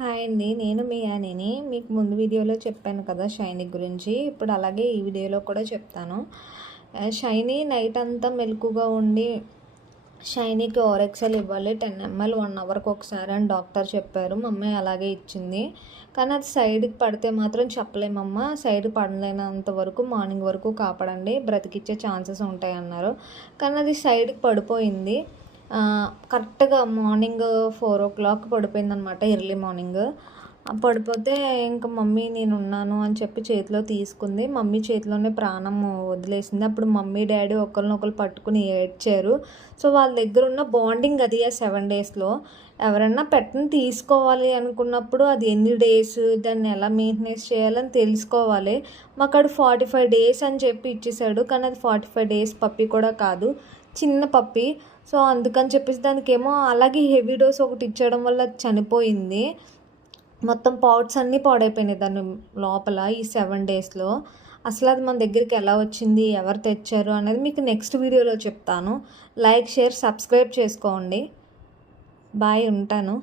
Hi అండి, నేను మీ యానీని. మీకు ముందు వీడియోలో చెప్పాను కదా షైనీ గురించి. ఇప్పుడు అలాగే ఈ వీడియోలో కూడా చెప్తాను. షైనీ నైట్ అంతా మెలకుగా ఉండి షైనీకి ఓరెక్సెల్ ఇవ్వాలి 10 ml 1 అవర్కి ఒకసారి అని డాక్టర్ చెప్పారు. మా అమ్మాయి అలాగే ఇచ్చింది. కానీ అది సైడ్కి పడితే మాత్రం చెప్పలేమమ్మా, సైడ్ పడలేనంత వరకు మార్నింగ్ వరకు కాపాడండి, బ్రతికిచ్చే ఛాన్సెస్ ఉంటాయి అన్నారు. కానీ అది సైడ్కి పడిపోయింది. కరెక్ట్గా మార్నింగ్ 4 o'clock పడిపోయిందనమాట, ఎర్లీ మార్నింగ్. పడిపోతే ఇంకా మమ్మీ నేనున్నాను అని చెప్పి చేతిలో తీసుకుంది. మమ్మీ చేతిలోనే ప్రాణం వదిలేసింది. అప్పుడు మమ్మీ డాడీ ఒకరినొకరు పట్టుకుని ఏడ్చారు. సో వాళ్ళ దగ్గర ఉన్న బాండింగ్ అది ఆ 7 daysలో. ఎవరైనా పెట్టని తీసుకోవాలి అనుకున్నప్పుడు అది ఎన్ని డేస్, దాన్ని ఎలా మెయింటెనెన్స్ చేయాలని తెలుసుకోవాలి. మాకు అక్కడ 45 days అని చెప్పి ఇచ్చేసాడు. కానీ అది 45 days పప్పి కూడా కాదు, చిన్న పప్పి. సో అందుకని చెప్పేసి దానికేమో అలాగే హెవీ డోస్ ఒకటి ఇచ్చడం వల్ల చనిపోయింది. మొత్తం పార్ట్స్ అన్నీ పాడైపోయినాయి దాని లోపల ఈ 7 daysలో. అసలు అది మన దగ్గరికి ఎలా వచ్చింది, ఎవరు తెచ్చారు అనేది మీకు నెక్స్ట్ వీడియోలో చెప్తాను. లైక్, షేర్, సబ్స్క్రైబ్ చేసుకోండి. బాయ్, ఉంటాను.